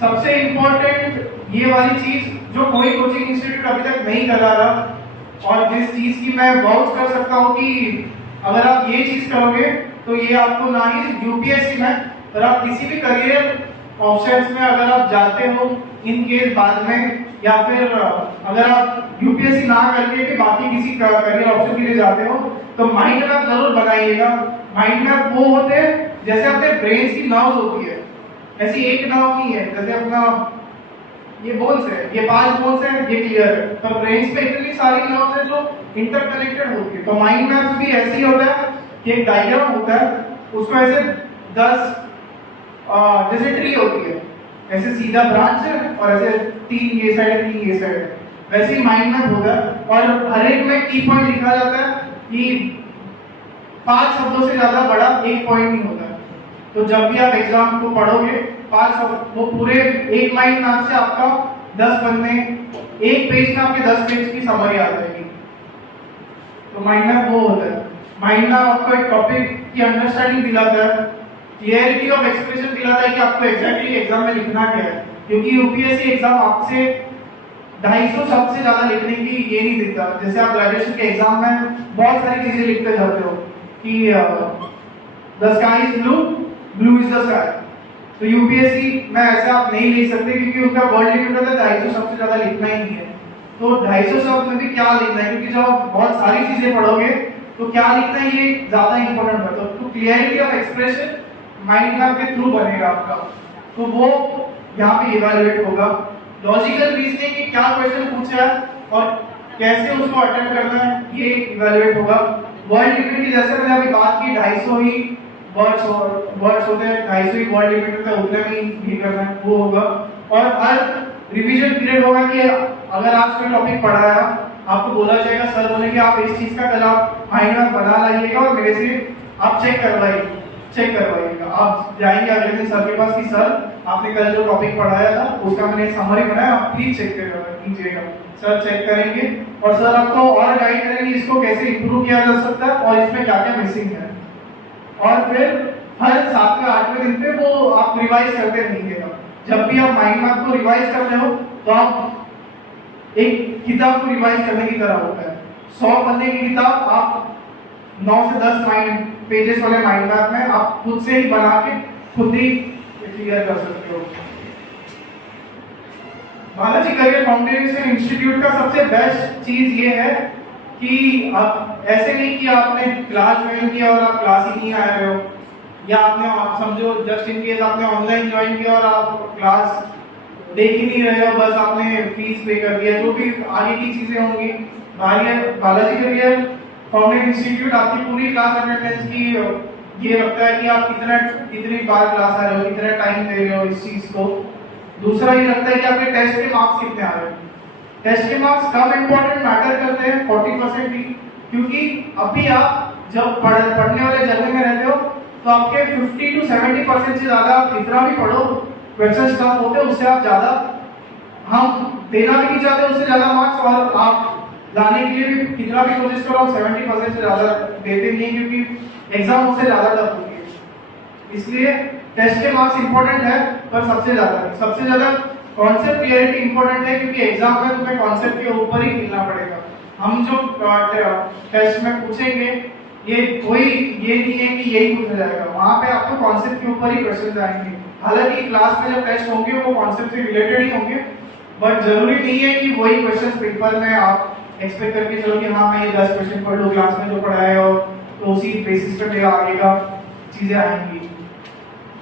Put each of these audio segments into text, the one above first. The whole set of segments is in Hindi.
सबसे इम्पोर्टेंट ये वाली चीज जो कोई कोचिंग इंस्टीट्यूट अभी तक नहीं करा रहा और जिस चीज की मैं वाउच कर सकता हूँ कि अगर आप ये चीज करोगे तो ये आपको ना ही यूपीएससी में पर आप किसी भी करियर ऑप्शंस में अगर आप जाते हो इन केस बाद में या फिर अगर आप यूपीएससी ना करके भी बाकी किसी करियर ऑप्शन के लिए जाते हो तो माइंड मैप जरूर बनाइएगा। माइंड मैप वो होते हैं जैसे अपने ब्रेन की नर्व्स होती है, ऐसी एक नर्व नहीं है। जैसे अपना ये बोन्स है, ये 5 बोन्स है, ये क्लियर है, तो ब्रेन में इतनी सारी नर्व्स है जो इंटरकनेक्टेड होती है। तो माइंड मैप्स भी ऐसे ही होता है कि एक डायग्राम होता है, उसको ऐसे 10 जैसे ट्री होती है, ऐसे सीधा ब्रांच है और ऐसे 3 ये साइड 3 ये साइड, वैसे ही माइंड मैप होगा। और हर एक में की पॉइंट लिखा जाता है कि 5 शब्दों से ज्यादा बड़ा एक पॉइंट नहीं होता। तो जब भी आप एग्जाम को पढ़ोगे 5 शब्द, वो पूरे एक माइंड मैप से आपका 10 पन्ने, एक पेज में आपके 10 पेज की समरी आ जाएगी। तो माइंड मैप वो होता है। माइंड मैप आपको एक टॉपिक की अंडरस्टैंडिंग दिलाता है, क्लियरिटी ऑफ एक्सप्रेशन दिलाता है कि आपको एग्जैक्टली एग्जाम में लिखना क्या है। क्योंकि यूपीएससी एग्जाम आपसे 250 शब्द से ज्यादा लिखने की ये नहीं देता। जैसे आप ग्रेजुएशन के एग्जाम में बहुत सारी चीजें लिखते जाते हो कि the sky is blue, blue is the sky. तो यूपीएससी में ऐसा आप नहीं लिख सकते क्योंकि उनका वर्ड लिमिट होता है 250 शब्द से ज्यादा लिखना ही नहीं है। तो 250 शब्द में भी क्या लिखना है, क्योंकि जब आप बहुत सारी चीजें पढ़ोगे तो क्या लिखना है ये ज्यादा इंपॉर्टेंट होता है। तो clarity of expression mind map के थ्रू बनेगा आपका, तो वो यहाँ पे इवैल्यूएट होगा। लॉजिकल रीजनिंग की क्या क्वेश्चन पूछा है और कैसे उसको अटेम्प्ट करना है ये इवैल्यूएट होगा। वर्ड लिमिट की जैसे मैंने अभी बात की 250 ही वर्ड्स होते हैं, 250 ही वर्ड लिमिट होता है, उतना ही भी करना है वो होगा। और हर रिवीजन पीरियड होगा कि अगर आज कोई टॉपिक पढ़ाया आपको बोला जाएगा, सर बोलेंगे आप इस चीज का कल आप माइंड मैप बना लाइएगा और मेरे से आप चेक करवाइएगा। आप जाएंगे अगले दिन सर के पास कि सर आपने कल जो टॉपिक पढ़ाया था उसका मैंने समरी बनाया, आप प्लीज चेक कीजिएगा। सर चेक करेंगे और सर आपको और गाइड करेंगे इसको कैसे इंप्रूव किया जा सकता है और इसमें क्या क्या मिसिंग है। और फिर हर 7वें 8वें दिन पे वो आप रिवाइज करते रहिएगा। जब भी आप माइंड मैप को रिवाइज कर रहे हो तो आप एक किताब को रिवाइज करने की तरह होता है। 100 पन्ने की किताब आप 9 से 10 पेजेस वाले माइंड मैप में आप खुद से ही बना के खुद ही क्लियर कर सकते हो। बालाजी करियर फाउंडेशन इंस्टीट्यूट का सबसे बेस्ट चीज ये है कि आप ऐसे नहीं कि आपने क्लास ज्वाइन किया और आप क्लास ही नहीं आ रहे हो, या आपने आप समझो जस्ट इन केस आपने ऑनलाइन ज्वाइन किया और आप क्लास देख ही नहीं रहे हो, बस आपने फीस पे कर दिया। जो भी आगे की चीजें होंगी, बालाजी करियर फाउंडेशन इंस्टीट्यूट आपकी पूरी क्लास अटेंडेंस की ये रखता है कि आप कितनी बार क्लास आ रहे हो, कितना टाइम दे रहे हो इस चीज को। दूसरा ये रखता है कि आपके टेस्ट के मार्क्स कितने आ रहे हैं। टेस्ट के मार्क्स कम इंपॉर्टेंट मैटर करते हैं 40% ही, क्योंकि अभी आप जब पढ़ने वाले जर्नी में रहते हो तो आपके 50 to 70% से ज्यादा आप कितना भी पढ़ो क्वेश्चन टफ होते हैं, उससे आप ज्यादा हम देना भी नहीं चाहते उससे ज्यादा मार्क्स, और आप लाने के लिए भी कितना भी कोशिश करो 70% से ज्यादा देते नहीं, क्योंकि एग्जाम उससे ज्यादा टफ होती है। इसलिए टेस्ट के मार्क्स इंपॉर्टेंट है पर सबसे ज्यादा कॉन्सेप्ट क्लियरिटी इंपॉर्टेंट है, क्योंकि एग्जाम में तुम्हें कॉन्सेप्ट के ऊपर ही खेलना पड़ेगा। हम जो टेस्ट में पूछेंगे ये कोई ये नहीं है कि यही पूछा जाएगा, वहां पे आपको कॉन्सेप्ट के ऊपर ही क्वेश्चन आएंगे। हालांकि क्लास में जब टेस्ट होंगे वो कॉन्सेप्ट से रिलेटेड ही होंगे, बट जरूरी नहीं है कि वही क्वेश्चन पेपर में आप एक्सपेक्ट करके चलो कि हाँ मैं ये 10 क्वेश्चन पढ़ लूँ क्लास में जो पढ़ाया है और तो उसी बेसिस पे मेरा आगे का चीजें आएंगी।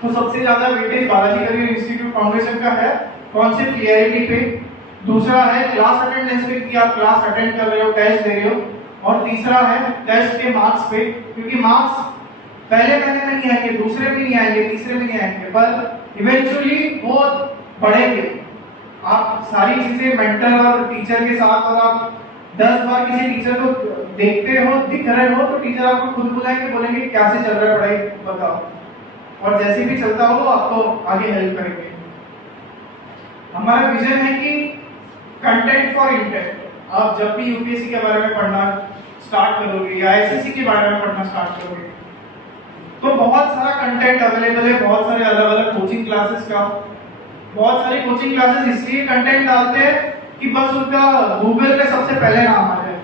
तो सबसे ज्यादा weightage Balaji career institute foundation का है कॉन्सेप्ट क्लियरिटी पे, दूसरा है क्लास अटेंडेंस पे कि आप क्लास अटेंड कर रहे हो, टेस्ट दे रहे हो, और तीसरा है टेस्ट के मार्क्स पे, क्योंकि मार्क्स पहले महीने में नहीं आएंगे, दूसरे में नहीं आएंगे, तीसरे में नहीं आएंगे, पर इवेंचुअली वो बढ़ेंगे। आप सारी चीजें मेंटर और टीचर के साथ, और आप 10 बार किसी टीचर को देखते हो, दिख रहे हो, तो टीचर आपको खुद बुलाएंगे, बोलेंगे कैसे चल रहा है पढ़ाई बताओ, और जैसे भी चलता हो आपको आगे हेल्प करेंगे। हमारा विजन है कि कंटेंट फॉर इंटेंट। आप जब भी यूपीएससी के बारे में पढ़ना स्टार्ट करोगे या एसएससी के बारे में पढ़ना स्टार्ट करोगे तो बहुत सारा कंटेंट अवेलेबल है, बहुत सारे अलग अलग कोचिंग क्लासेस का, बहुत सारी कोचिंग क्लासेस इसलिए कंटेंट डालते हैं कि बस उनका गूगल पे सबसे पहले नाम आ जाए,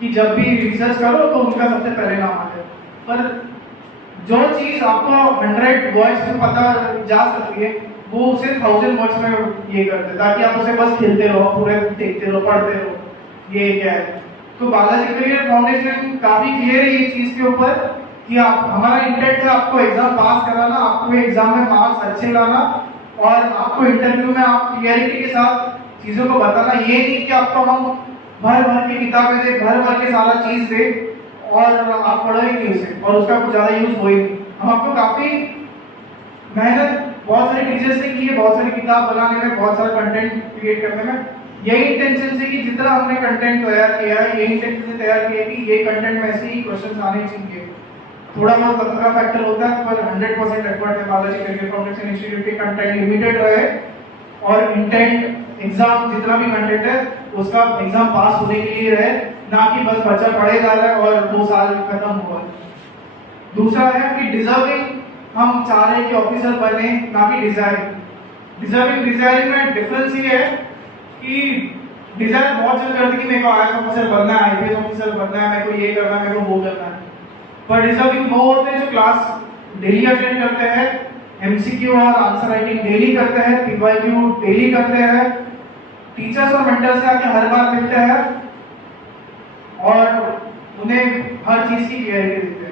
कि जब भी रिसर्च करो तो उनका सबसे पहले नाम आ जाए। पर जो चीज आपको 100 वर्ड्स में पता जा सकती है वो उसे 1000 वर्ड्स में ये करते हैं, ताकि आप उसे बस खेलते रहो, पूरे देखते रहो, पढ़ते रहो ये क्या है। तो बालाजी करियर फाउंडेशन काफी क्लियर है ये चीज के ऊपर कि आप, हमारा इंटेंट है आपको एग्जाम पास कराना, आपको एग्जाम में मार्क्स अच्छे लाना, और आपको इंटरव्यू में आप क्लियरिटी के साथ चीजों को बताना। ये नहीं कि आपको हम भर भर की किताबें दे, भर भर के सारा चीज दे और आप पढ़ो ही नहीं उसे और उसका कुछ ज्यादा यूज हो ही नहीं। हम आपको काफी मेहनत बहुत सारे टीचर्स ने की है, बहुत सारी किताब बनाने में, बहुत सारा कंटेंट क्रिएट करने में। यही इंटेंशन से कि जितना हमने कंटेंट तैयार किया है, यही इंटेंशन से तैयार किया कि ये कंटेंट में ऐसे ही क्वेश्चन आने चाहिए। थोड़ा बहुत लक का फैक्टर होता है, पर 100% एफर्ट है बालाजी करियर फाउंडेशन इंस्टीट्यूट के कंटेंट लिमिटेड रहे और इंटेंट एग्जाम जितना भी कंटेंट है उसका एग्जाम पास होने के लिए रहे, ना कि बस बच्चा पढ़े जा रहा है और 2 साल खत्म हुआ। दूसरा है कि डिजर्विंग, हम चाह रहे हैं कि ऑफिसर बने, ना कि डिजायरिंग। डिजायरिंग में डिफरेंस ये है कि डिजायर बहुत जल्द करती कि मेरे को आईएएस ऑफिसर बनना है, आईपीएस ऑफिसर बनना है, मेरे को ये करना है, मेरे को वो करना है। पर डिजर्विंग वो होते हैं जो क्लास डेली अटेंड करते हैं, एमसीक्यू और आंसर राइटिंग डेली करते हैं, पीवाईक्यू डेली करते हैं, टीचर्स और मेंटर से आके हर बार मिलते हैं और उन्हें हर चीज की क्लियरिटी देते हैं।